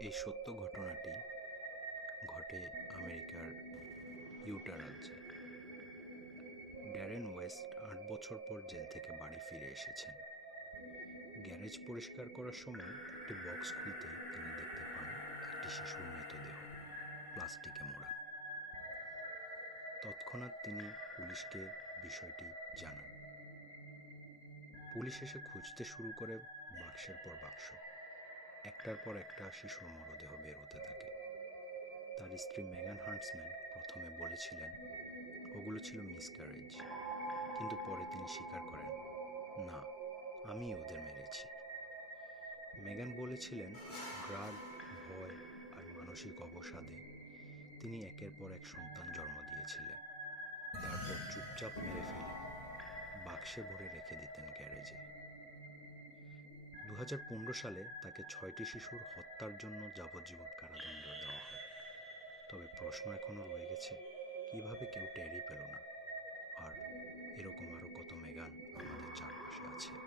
এই সত্য ঘটনাটি ঘটে আমেরিকার ইউটা রাজ্যে। ড্যারেন ওয়েস্ট আট বছর পর জেল থেকে বাড়ি ফিরে এসেছেন। গ্যারেজ পরিষ্কার করার সময় একটি বক্স খুলতে তিনি দেখতে পান একটি শিশুর মৃতদেহ, প্লাস্টিকে মোড়া। তৎক্ষণাৎ তিনি পুলিশকে বিষয়টি জানান। পুলিশ এসে খুঁজতে শুরু করে বাক্সের পর বাক্স। একটার পর একটা শিশুর মরদেহ বের হতে থাকে। তার স্ত্রী মেগান হান্টসম্যান প্রথমে বলেছিলেন, ওগুলো ছিল মিসক্যারেজ। কিন্তু পরে তিনি স্বীকার করেন, না আমি ওদের মেরেছি। মেগান বলেছিলেন ড্রাগ ভয় আর মানসিক অবসাদে তিনি একের পর এক সন্তান জন্ম দিয়েছিলেন। তারপর চুপচাপ মেরে ফেলে বাক্সে ভরে রেখে দিতেন গ্যারেজে। দু হাজার পনেরো সালে তাকে ছয়টি শিশুর হত্যার জন্য যাবজ্জীবন কারাদণ্ড দেওয়া হয়। তবে প্রশ্ন এখনও রয়ে গেছে, কীভাবে কেউ টেরই পেল না? আর এরকম আরও কত মেগান আমাদের চারপাশে আছে?